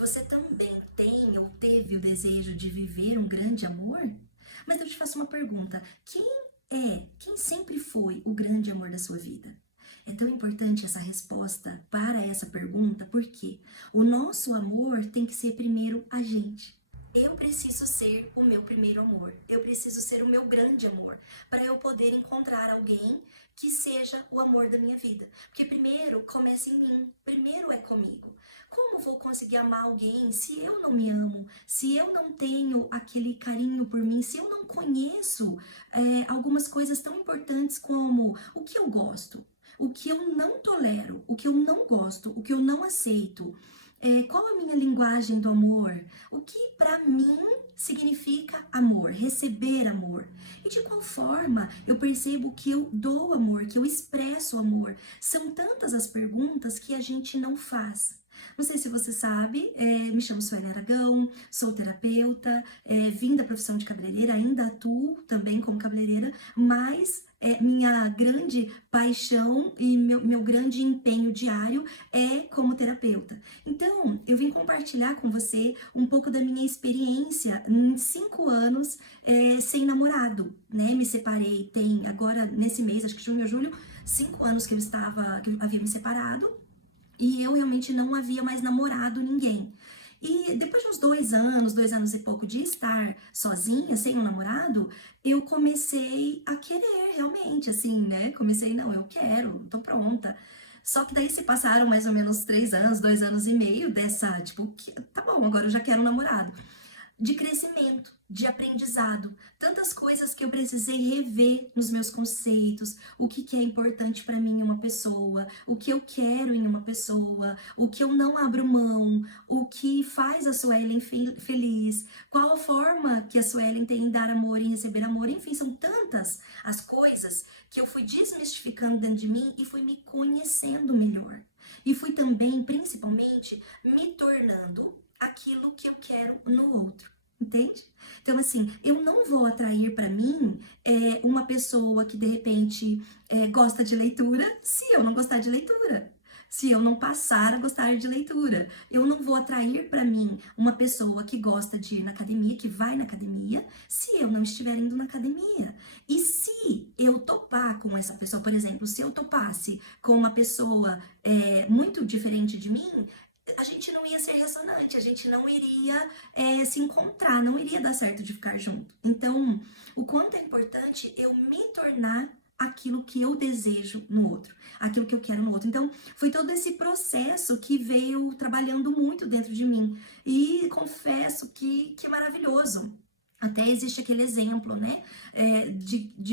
Você também tem ou teve o desejo de viver um grande amor? Mas eu te faço uma pergunta: quem sempre foi o grande amor da sua vida? É tão importante essa resposta para essa pergunta, porque o nosso amor tem que ser primeiro a gente. Eu preciso ser o meu primeiro amor. Eu preciso ser o meu grande amor para eu poder encontrar alguém que seja o amor da minha vida. Porque primeiro começa em mim, primeiro é comigo. Como vou conseguir amar alguém se eu não me amo, se eu não tenho aquele carinho por mim, se eu não conheço algumas coisas tão importantes como o que eu gosto, o que eu não tolero, o que eu não gosto, o que eu não aceito? Qual a minha linguagem do amor? O que para mim significa amor, receber amor? E de qual forma eu percebo que eu dou amor, que eu expresso amor? São tantas as perguntas que a gente não faz. Não sei se você sabe, me chamo Suelen Aragão, sou terapeuta, vim da profissão de cabeleireira, ainda atuo também como cabeleireira, mas minha grande paixão e meu grande empenho diário é como terapeuta. Então, eu vim compartilhar com você um pouco da minha experiência em 5 anos sem namorado, né? Me separei, tem agora nesse mês, acho que junho ou julho, 5 anos que eu havia me separado. E eu realmente não havia mais namorado ninguém. E depois de uns 2 anos, 2 anos e pouco de estar sozinha, sem um namorado, eu comecei a querer realmente, assim, né? Comecei, não, eu quero, tô pronta. Só que daí se passaram mais ou menos 3 anos, 2 anos e meio dessa, tipo, tá bom, agora eu já quero um namorado de crescimento, de aprendizado, tantas coisas que eu precisei rever nos meus conceitos, o que é importante para mim em uma pessoa, o que eu quero em uma pessoa, o que eu não abro mão, o que faz a Suelen feliz, qual a forma que a Suelen tem em dar amor e em receber amor, enfim, são tantas as coisas que eu fui desmistificando dentro de mim e fui me conhecendo melhor. E fui também, principalmente, me tornando aquilo que eu quero no outro. Entende? Então, assim, eu não vou atrair para mim uma pessoa que de repente gosta de leitura se eu não gostar de leitura. Se eu não passar a gostar de leitura, eu não vou atrair para mim uma pessoa que gosta de ir na academia, que vai na academia, se eu não estiver indo na academia. E se eu topar com essa pessoa, por exemplo, se eu topasse com uma pessoa muito diferente de mim, a gente não ia ser ressonante, a gente não iria se encontrar, não iria dar certo de ficar junto. Então, o quanto é importante eu me tornar aquilo que eu desejo no outro, aquilo que eu quero no outro. Então, foi todo esse processo que veio trabalhando muito dentro de mim. E confesso que é maravilhoso. Até existe aquele exemplo, né?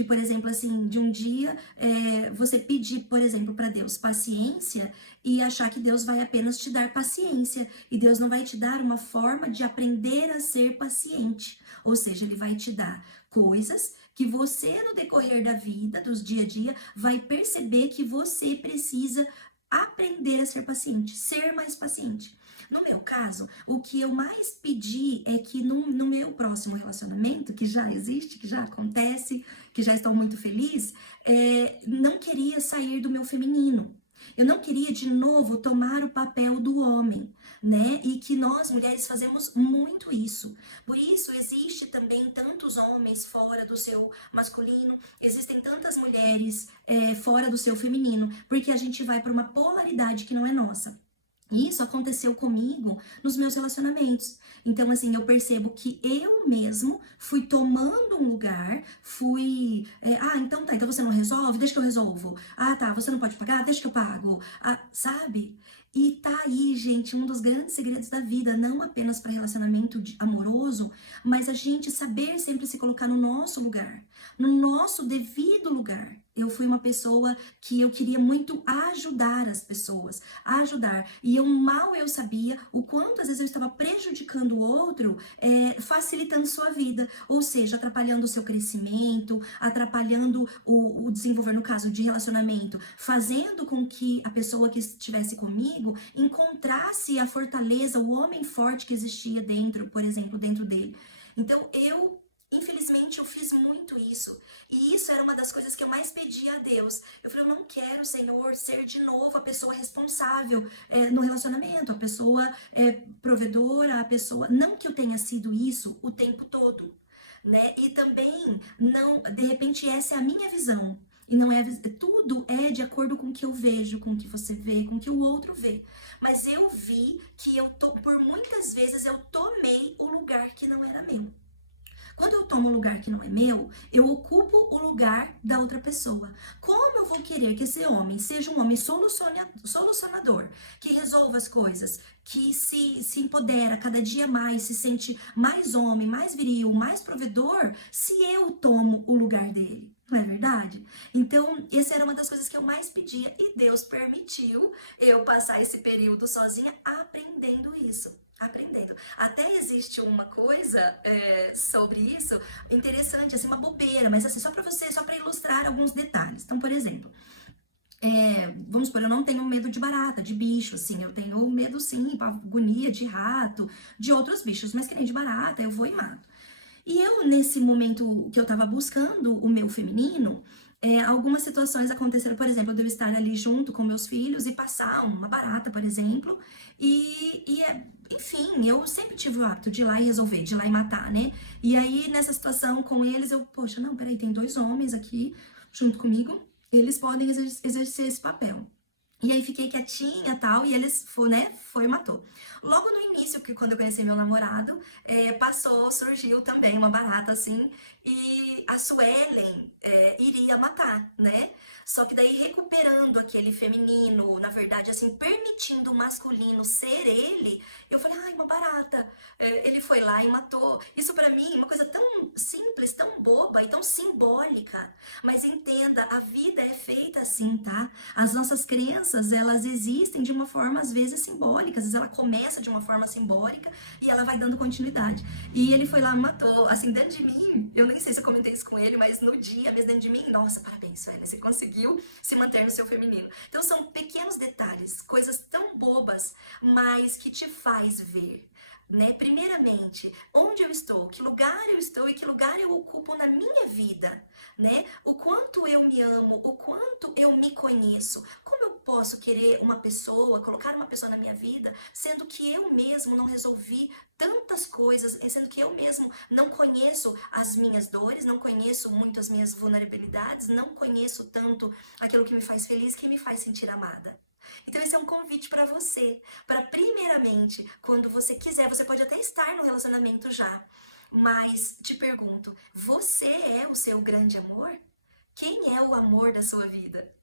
Por exemplo, assim, de um dia você pedir, por exemplo, para Deus paciência e achar que Deus vai apenas te dar paciência e Deus não vai te dar uma forma de aprender a ser paciente. Ou seja, Ele vai te dar coisas que você, no decorrer da vida, dos dia a dia, vai perceber que você precisa aprender a ser paciente, ser mais paciente. No meu caso, o que eu mais pedi é que no meu próximo relacionamento, que já existe, que já acontece, que já estou muito feliz, não queria sair do meu feminino. Eu não queria de novo tomar o papel do homem, né? E que nós mulheres fazemos muito isso. Por isso existe também tantos homens fora do seu masculino, existem tantas mulheres fora do seu feminino, porque a gente vai para uma polaridade que não é nossa. Isso aconteceu comigo nos meus relacionamentos. Então, assim, eu percebo que eu mesmo fui tomando um lugar, então tá, então você não resolve? Deixa que eu resolvo. Ah, tá, você não pode pagar? Deixa que eu pago. Ah, sabe? E tá aí, gente, um dos grandes segredos da vida, não apenas para relacionamento amoroso, mas a gente saber sempre se colocar no nosso lugar, no nosso devido lugar. Eu fui uma pessoa que eu queria muito ajudar as pessoas, ajudar. E eu sabia o quanto às vezes eu estava prejudicando o outro, facilitando sua vida, ou seja, atrapalhando o seu crescimento, atrapalhando o desenvolver, no caso de relacionamento, fazendo com que a pessoa que estivesse comigo encontrasse a fortaleza, o homem forte que existia dentro, por exemplo, dentro dele. Então eu Infelizmente, eu fiz muito isso. E isso era uma das coisas que eu mais pedia a Deus. Eu falei, eu não quero, Senhor, ser de novo a pessoa responsável no relacionamento, a pessoa provedora, a pessoa. Não que eu tenha sido isso o tempo todo, né? E também, não, de repente, essa é a minha visão. E não é tudo é de acordo com o que eu vejo, com o que você vê, com o que o outro vê. Mas eu vi que por muitas vezes eu tomei o lugar que não era meu. Quando eu tomo o lugar que não é meu, eu ocupo o lugar da outra pessoa. Como eu vou querer que esse homem seja um homem solucionador, que resolva as coisas, que se empodera cada dia mais, se sente mais homem, mais viril, mais provedor, se eu tomo o lugar dele? Não é verdade? Então, essa era uma das coisas que eu mais pedia e Deus permitiu eu passar esse período sozinha aprendendo isso. Aprendendo. Até existe uma coisa sobre isso interessante, assim, uma bobeira, mas assim, só para ilustrar alguns detalhes. Então, por exemplo, vamos supor, eu não tenho medo de barata, de bicho, assim, eu tenho medo sim, agonia de rato, de outros bichos, mas que nem de barata, eu vou e mato. E eu, nesse momento que eu tava buscando o meu feminino, algumas situações aconteceram, por exemplo, de eu estar ali junto com meus filhos e passar uma barata, por exemplo, enfim, eu sempre tive o hábito de ir lá e resolver, de ir lá e matar, né? E aí, nessa situação com eles, poxa, não, peraí, tem dois homens aqui junto comigo, eles podem exercer esse papel. E aí fiquei quietinha e tal, e eles foi e matou. Logo no início, que quando eu conheci meu namorado, surgiu também uma barata assim, e a Suelen iria matar, né? Só que daí recuperando aquele feminino, na verdade, assim, permitindo o masculino ser ele, eu falei, ai, uma barata. Ele foi lá e matou. Isso pra mim, uma coisa tão simples, tão boba e tão simbólica. Mas entenda, a vida é feita assim, tá? As nossas crenças, elas existem de uma forma, às vezes, simbólica. Às vezes ela começa de uma forma simbólica e ela vai dando continuidade. E ele foi lá e matou. Assim, dentro de mim, eu nem sei se eu comentei isso com ele, mas no dia mesmo dentro de mim, nossa, parabéns, Suelen, você conseguiu se manter no seu feminino. Então são pequenos detalhes, coisas tão bobas, mas que te faz ver, né? Primeiramente, onde eu estou, que lugar eu estou e que lugar eu ocupo na minha vida, né? O quanto eu me amo, o quanto eu me conheço. Como eu posso querer uma pessoa, colocar uma pessoa na minha vida, sendo que eu mesmo não resolvi tantas coisas, sendo que eu mesmo não conheço as minhas dores, não conheço muito as minhas vulnerabilidades, não conheço tanto aquilo que me faz feliz, que me faz sentir amada. Então esse é um convite para você, para primeiramente, quando você quiser, você pode até estar no relacionamento já, mas te pergunto, você é o seu grande amor? Quem é o amor da sua vida?